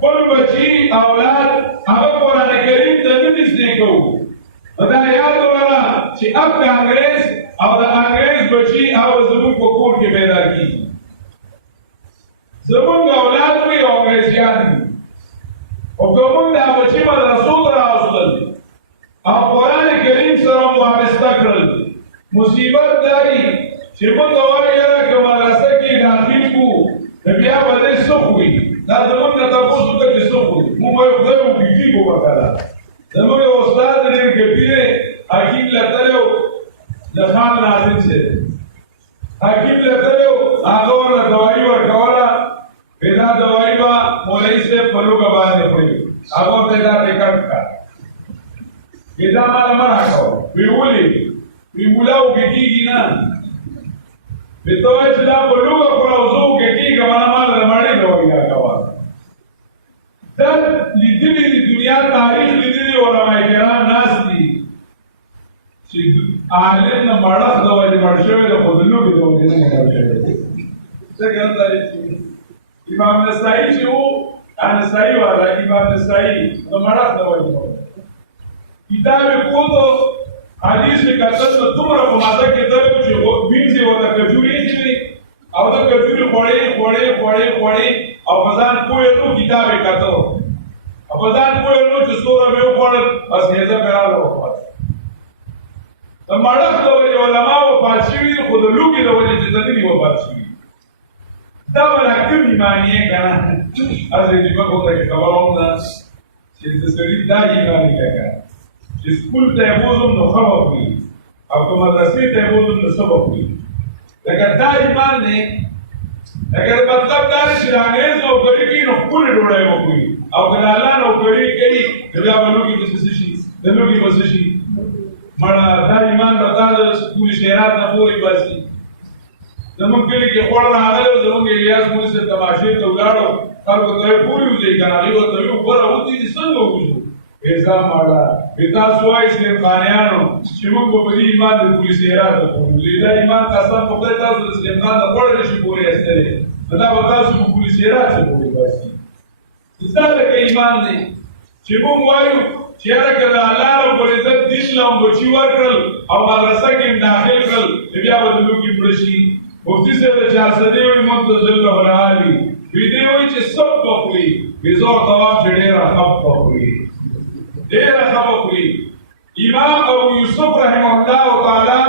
قل بچی اولاد اگر قرآن کریم تنیس دیکھو دا یاد والا چی اب کا انگریز او دا انگریز بچی او زمون کو کور کے پیدا کی زمون کا اولاد بھی انگریزیان بھی او کمون دا بچی با رسول را اصل او قرآن کریم سرم وابستہ کرل مصیبت داری چی من دواری یرا که مدرسه کی داخل کو نبیا بده سخ ہوئی دا زمون کا تفوسو کا جسخ ہوئی مو باید خدای و بیجی کو بکالا زمون استاد دیر کبیره حکیم لطلیو لخان نازل سے حکیم لطلیو آگوان دوائی ورکوالا پیدا دوائی با مولی سے سے پلو کا باندې پړي هغه ته دا ریکارډ کا دا مال مرا کو ویولي ویولاو کېږي نه به تو چې دا پلو کا پروزو کېږي ګوانا مال رمړې کوي دا کوا دا لیدلې د دنیا تاریخ لیدلې علماء کرام ناس دي چې عالم نه مړه د وایي مرشوي د خودلو کې د وایي نه مرشوي څنګه دا امام نسائی چې وو نسائی والا امام نسائی نو مړه د وایي کتاب کو تو حدیث میں کتل نو تمره په ماده کې درته چې وینځي وته کجوري چې او د کجوري خوړې او بزان کوی نو کتاب کتو او بزان کوی نو چې سوره به وړل بس هيزه کراله وخت د مړه د وایي علماء او پاتشي خو د لوګي د وایي چې دني و پاتشي دا ولکه بیمانی کنه از دې په کومه کې خبرونه ده چې د سړي دا ایمانی کوي چې سکول ته وځم نو خبر وي او کوم مدرسې ته وځم نو سبق وي لکه دا ایمان نه اگر مطلب دا چې راغېز او کړي کې نو خپل ډوړې وکړي او کله الله نو کړي کوي بیا ولوګي د څه شي د لوګي په څه شي مړه دا ایمان راځي سکول شهرات نه پوری باسي زمونږ کلی کې خور راغلی زمونږ الیاس مولوي صاحب تماشې ته ولاړو خلکو ته یې پورې وځي که نه هغې ورته ویل ګوره اوس دې څنګه ووځو حساب ماړه وایي تاسو وایئ اسلام خانیانو چې موږ به په دې ایمان د پولیس هرات ته کوو دا ایمان قسم په خدای تاسو د اسلام خان د خوړه نشي پورې ایستلی نو دا به تاسو په پولیس هرات ته پورې باسي دا لکه ایمان دی چې موږ وایو چې یاره که د الله رب العزت دین له هم بچي ورکړل او مدرسه کې هم داخل کړل بیا به د لوګي مړه شي مفتی صاحب چا سدی وي منتظر له العالی وی دی وی چې سب بخوري بزور توام چې ډېره خپ بخوري ډېره خپ بخوري امام ابو یوسف رحمه الله تعالی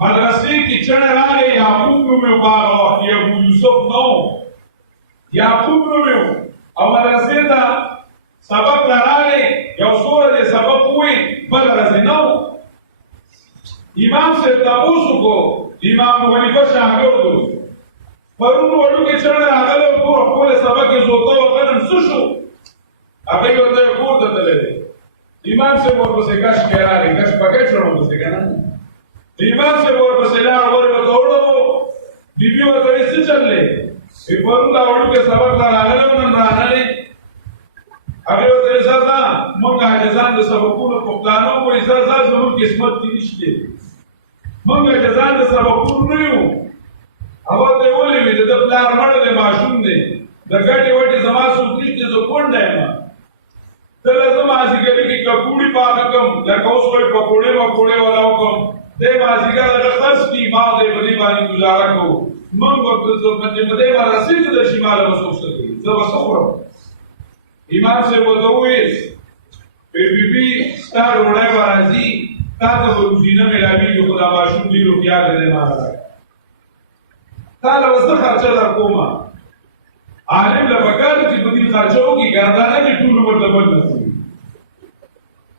مدرسې کې چڼه راغی یعقوب نومې باغ وخت ابو یوسف نو یعقوب نومې او مدرسې ته سبق راغی یو سوره دې سبق ووایي بل ورځې نه امام صاحب تپوس وکړو امام حنیفه شاګرد پرون وړو کې چرته راغله او په خپل سبق کې زوته وکړم څه شو هغه ورته کور ته تللی امام صاحب ورپسې کاش کې راغی کاش پکې چړو ورپسې کنه امام صاحب ورپسې لاړ ورته وړو بیبي ورته څه چللې په پرون دا وړو کې سبق راغله نن راغله هغه ورته ځا مونږ اجازه د سبقونو په پلانو کوی ځا زموږ قسمت دي نشته مونږ اجازه د سبقونو نه یو هغه ته ولې وي د پلار مړ د ماشوم دی د ګټې وټې زما څوک نشته زه کونډه یم ته لازم مازدیګر کې کپوړي پاکه کوم لکه اوس وایي پکوړې ولاو کوم دی مازدیګر هغه خرڅ کړي ما دی په دې باندې ګزاره کوو مونږ به په دې باندې رسېږو د شماله به څوک څه کوي زه به څه خورم امام صاحب ورته وویل بی ستا ډوډۍ به راځي تا ته به روزي نه میلاویږي خو دا ماشوم ډېر هوښیار دی ما راکړه تا له به زه خرچه در کومه عالم له پکار دی چې په دې خرچه وکړي ګردانه چې ټول عمر ته بل نه کوي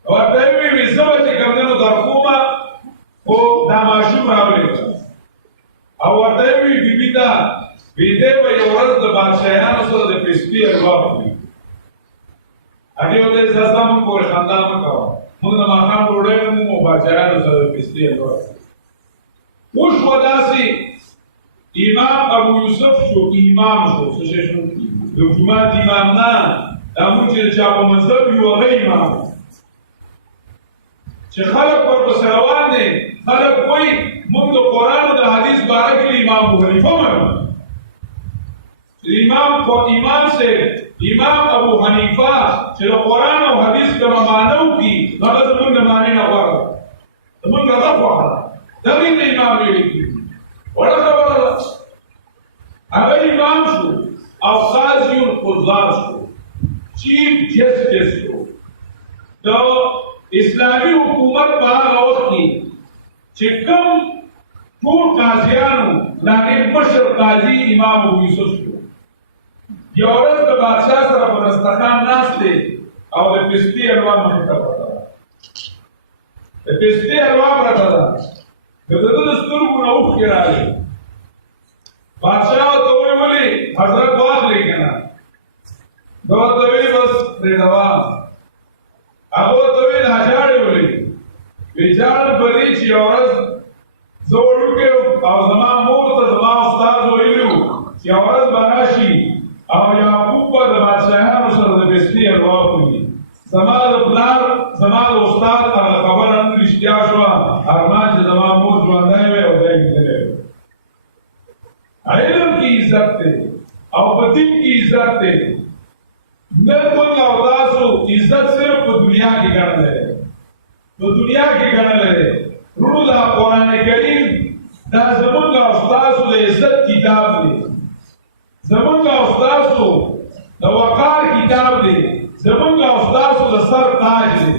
ورته یې وویل زه به چې کوم دی نو در کومه خو دا ماشوم راولېږه او ورته یې وویل بیبي ته وی دی به یو ورځ د بادشاهیانو سره د پېستي حلوا وخوري هغې ورته یې زه ستا مونږ پورې خندا مه کوه مونږ د ماښام ډوډۍ نه مومو بادشاهیانو سره د پېستي حلوا وشوه داسې امام ابو یوسف شو امام شو څه شی شو د جومات امام نه دا مونږ چې د چا په مذهب یو هغه امام چې خلک ورپسې روان دي خلک وایي مونږ د قرآن او د حدیث باره کې امام ابو حنیفه منو امام سے امام ابو حنیفه چې د قرآن او حدیث کومه معنی وکړي هغه زمونږ د معنی نه غوره زمونږ هغه خوښه ده دغې ته امام ویلي کړي وړه خبره ده هغه امام شو او قاضي القضات شو چیف جسټس شو د اسلامي حکومت په هغه وخت کې چې کوم ټول قاضیانو د هغې مشر قاضي امام ابو یوسف شو یو ورځ د بادشاه سره په دسترخوان ناست دی او د پستې حلوا مخې ته پرته ده د پستې حلوا پرته ده د ده د سترګو نه اوښکې راغلې بادشاه ورته وویل ولې حضرت واخلئ که نه دو توی بس ریدوا هغه توی ناجاړي ولې ویجاړ پرې چې اورز زوړو کې او زما مور ته زما استاد ویلو چې اورز بناشي او یعقوب په د بادشاہانو سره د بستی ارواح کوي زما د پلار زما د استاد خبره ان رښتیا شو ارمان چې زما مور ژوندۍ وي او دای کېدلی علم کی عزت ته او په دین کی عزت ته نن موږ او تاسو عزت صرف په دنیا کې ګڼل په دنیا کې ګڼل ورو دا قرآن کریم دا زمونږ او تاسو د عزت کتاب دی زمونږ او تاسو د وقار کتاب دی زمونږ او تاسو د سر تاج دی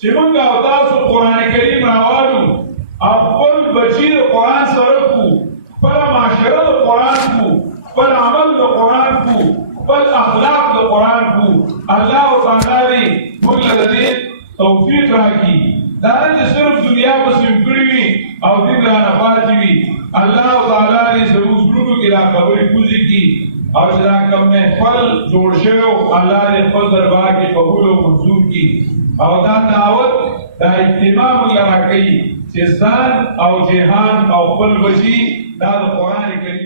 چې موږ او تاسو قرآن کریم راوالو او خپل بچی د قرآن سره کو خپل معاشره د قرآن کو خپل عمل د قرآن کو خپل اخلاق د قرآن کو الله تعالی موږ له دې توفیق راکړي دا چې صرف دنیا مسلم کړی وي او دین لا نه پاتې وي الله تعالی دې زموږ زړونو کې را خبرې کوزي کی او چې دا کوم محفل جوړ شوی الله دې خپل دربار کې قبول او منظور کی او دا دعوت دا اهتمام لرا کوي چې ځان او جهان او خپل بچي دا د قرآن کریم